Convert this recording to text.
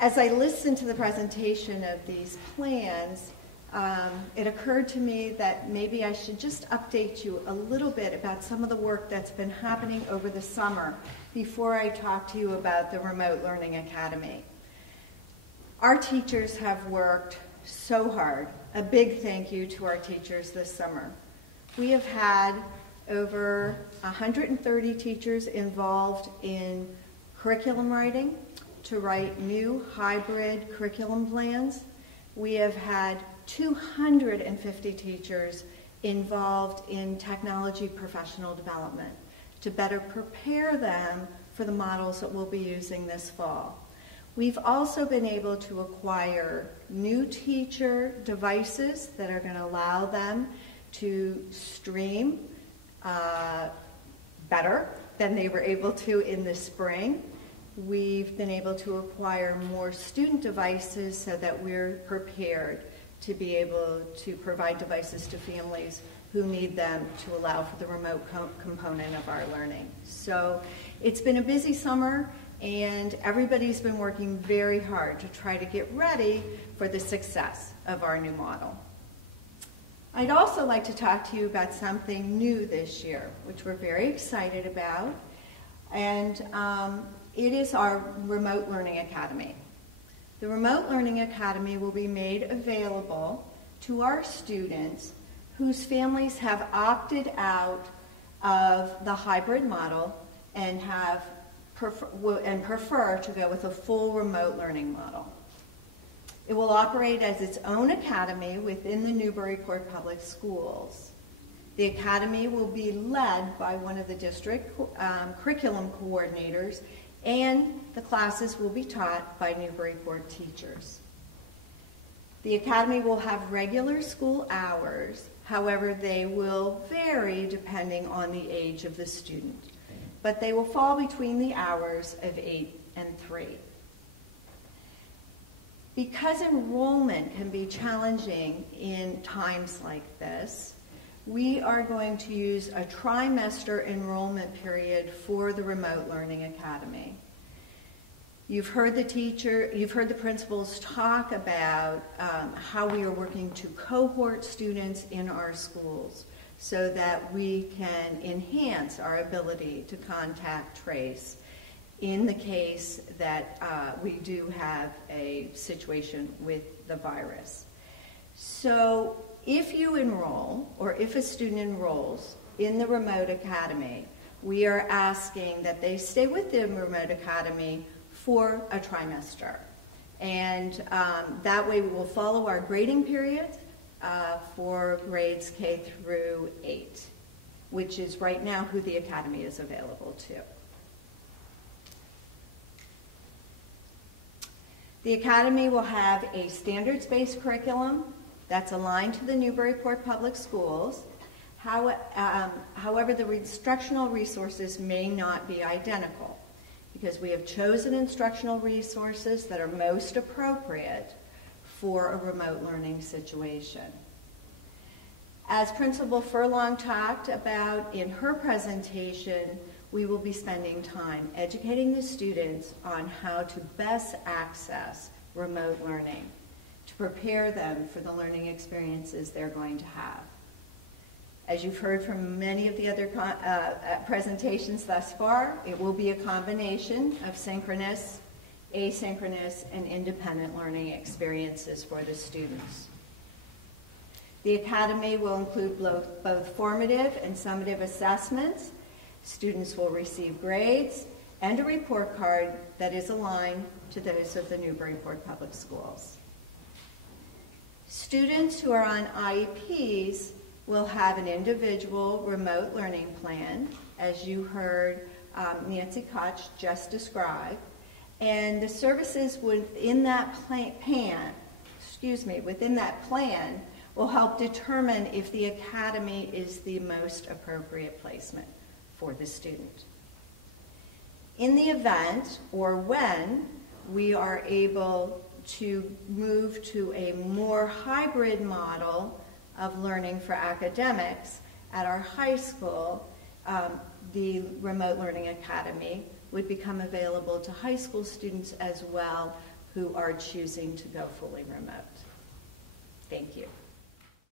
As I listened to the presentation of these plans, it occurred to me that maybe I should just update you a little bit about some of the work that's been happening over the summer before I talk to you about the Remote Learning Academy. Our teachers have worked so hard. A big thank you to our teachers this summer. We have had over 130 teachers involved in curriculum writing, to write new hybrid curriculum plans. We have had 250 teachers involved in technology professional development to better prepare them for the models that we'll be using this fall. We've also been able to acquire new teacher devices that are going to allow them to stream better than they were able to in the spring. We've been able to acquire more student devices so that we're prepared to be able to provide devices to families who need them to allow for the remote component of our learning. So it's been a busy summer, and everybody's been working very hard to try to get ready for the success of our new model. I'd also like to talk to you about something new this year, which we're very excited about, and it is our Remote Learning Academy. The Remote Learning Academy will be made available to our students whose families have opted out of the hybrid model and prefer to go with a full remote learning model. It will operate as its own academy within the Newburyport Public Schools. The academy will be led by one of the district curriculum coordinators, and the classes will be taught by Newburyport teachers. The academy will have regular school hours, however they will vary depending on the age of the student, but they will fall between the hours of 8 and 3. Because enrollment can be challenging in times like this, we are going to use a trimester enrollment period for the Remote Learning Academy. You've heard the principals talk about how we are working to cohort students in our schools so that we can enhance our ability to contact trace in the case that we do have a situation with the virus. So if you enroll, or if a student enrolls in the Remote Academy, we are asking that they stay with the Remote Academy for a trimester. And that way we will follow our grading period for grades K through 8, which is right now who the Academy is available to. The Academy will have a standards-based curriculum that's aligned to the Newburyport Public Schools. However, the instructional resources may not be identical because we have chosen instructional resources that are most appropriate for a remote learning situation. As Principal Furlong talked about in her presentation, we will be spending time educating the students on how to best access remote learning to prepare them for the learning experiences they're going to have. As you've heard from many of the other presentations thus far, it will be a combination of synchronous, asynchronous, and independent learning experiences for the students. The Academy will include both formative and summative assessments. Students will receive grades and a report card that is aligned to those of the Newburyport Public Schools. Students who are on IEPs will have an individual remote learning plan, as you heard Nancy Koch just describe, and the services within that plan will help determine if the academy is the most appropriate placement for the student. In the event, or when, we are able to move to a more hybrid model of learning for academics at our high school, the Remote Learning Academy would become available to high school students as well who are choosing to go fully remote.